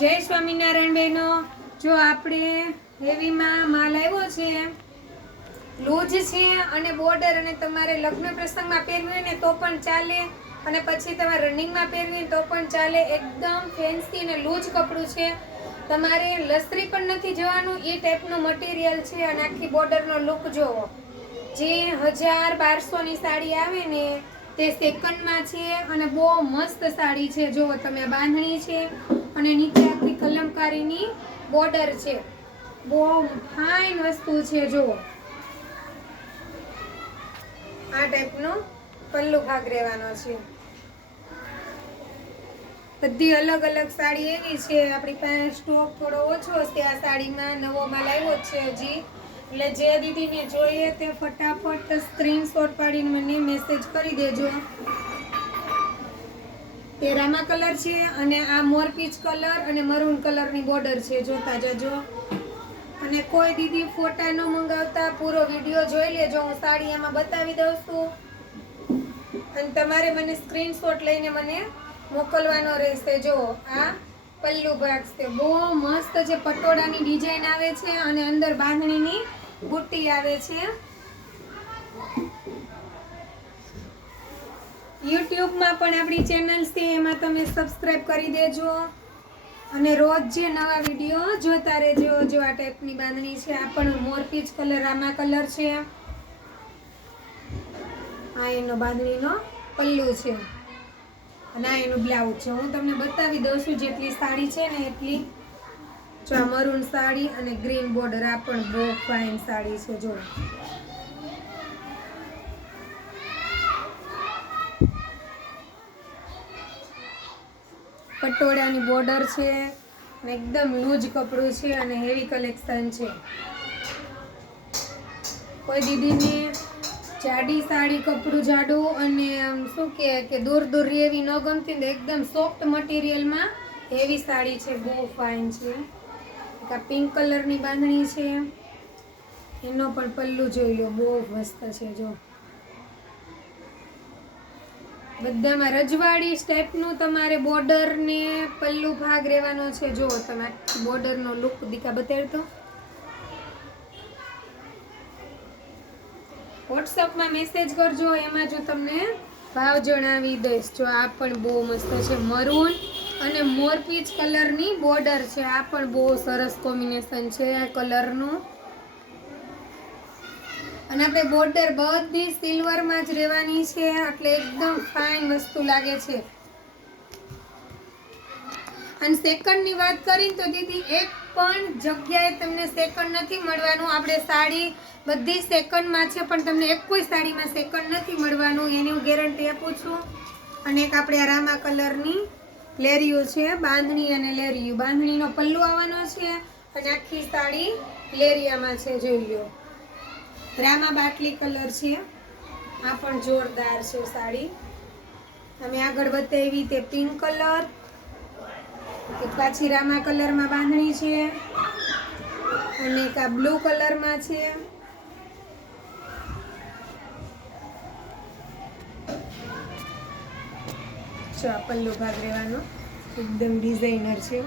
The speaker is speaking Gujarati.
જય સ્વામિનારાયણ બહેનો, જો આપણે હેવીમાં માલ આવ્યો છે, લૂજ છે અને બોર્ડર, અને તમારે લગ્ન પ્રસંગમાં પહેરવી હોય ને તો પણ ચાલે, અને પછી તમારે રનિંગમાં પહેરવી તો પણ ચાલે. એકદમ ફેન્સી અને લૂજ કપડું છે, તમારે લસરી પણ નથી જવાનું એ ટાઈપનું મટીરિયલ છે. અને આખી બોર્ડરનો લુક જોવો, જે 1000-1200 ની સાડી આવે ને તે સેકન્ડમાં છે, અને બહુ મસ્ત સાડી છે. જોવો તમે, બાંધણી છે અને નીચે આખી કલમકારીની બોર્ડર છે, બહુ ફાઇન વસ્તુ છે. જોવો, આ ટાઈપનો પલ્લુ ભાગ રહેવાનો છે. બધી અલગ અલગ સાડી એવી છે, આપણી પાસે સ્ટોક થોડો ઓછો છે આ સાડીમાં, નવો માલ આવ્યો છે હજી. એટલે જે દીદીને જોઈએ તે ફટાફટ સ્ક્રીનશોટ પાડીને મને મેસેજ કરી દેજો. તે રામા કલર છે અને આ મોરપીચ કલર અને મરૂન કલરની બોર્ડર છે, જોતા જજો. અને કોઈ દીદી ફોટા ન મંગાવતા પૂરો વિડીયો જોઈ લેજો, હું સાડી આમાં બતાવી દઉં છું. અને તમારે મને સ્ક્રીનશોટ લઈને મને મોકલવાનો રહેશે. જો આ પલ્લુ ભાગ છે, બહુ મસ્ત છે, પટોળાની ડિઝાઇન આવે છે અને અંદર બાંધણીની બુટ્ટી આવે છે. યુટ્યુબમાં પણ આપણી ચેનલ છે, એમાં તમે સબસ્ક્રાઇબ કરી દેજો અને રોજ જે નવા વિડીયો જોતા રહેજો. જો આ ટાઈપની બાંધણી છે, આ પણ મોરપીચ કલર રામા કલર છે. આ એનો બાંધણીનો પલ્લુ છે અને આ એનું બ્લાઉઝ છે. હું તમને બતાવી દઉં છું જેટલી સાડી છે ને એટલી. જો આ મરૂન સાડી અને ગ્રીન બોર્ડર, આ પણ બહુ ફાઇન સાડી છે. જો પટોળાની બોર્ડર છે, એકદમ લૂજ કપડું છે અને હેવી કલેક્શન છે. કોઈ દીદીને જાડી સાડી, કપડું જાડું અને શું કે દૂર દૂર એવી ન ગમતી ને એકદમ સોફ્ટ મટીરિયલમાં હેવી સાડી છે, બહુ ફાઇન છે. આ પિંક કલરની બાંધણી છે, એનો પણ પલ્લુ જોઈ લો, બહુ મસ્ત છે. જો બધામાં રજવાડી ટાઈપનું તમારે બોર્ડર ને પલ્લુ ભાગ રહેવાનો છે. જો તમે બોર્ડરનો લુક દીકા બતાડતો. વોટ્સઅપમાં મેસેજ કરજો, એમાં જો તમને ભાવ જણાવી દઈશ. જો આ પણ બહુ મસ્ત છે, મરૂન અને મોરપીચ કલરની બોર્ડર છે. આ પણ બહુ સરસ કોમ્બિનેશન છે આ કલરનું. અને આપણે બોર્ડર બધી સિલ્વરમાં જ રહેવાની છે, એટલે એકદમ ફાઇન વસ્તુ લાગે છે. અને સેકન્ડની વાત કરીએ તો દીદી, એક પણ જગ્યાએ તમને સેકન્ડ નથી મળવાનું. આપણે સાડી બધી સેકન્ડમાં છે, પણ તમને એક કોઈ સાડીમાં સેકન્ડ નથી મળવાનું, એની હું ગેરંટી આપું છું. અને એક આપણે આ રામા કલરની લેરિયું છે, બાંધણી અને લેરિયું. બાંધણીનો પલ્લુ આવવાનો છે અને આખી સાડી લેરિયામાં છે. જોઈ લો, રામા બાટલી કલર છે, આ પણ જોરદાર છે સાડી. અમે આગળ બતાવી તે પિંક કલર, એક પાછી રામા કલરમાં બાંધણી છે અને એક આ બ્લુ કલરમાં છે. જો આ પલ્લુ ભાગ રહેવાનો એકદમ ડિઝાઇનર છે.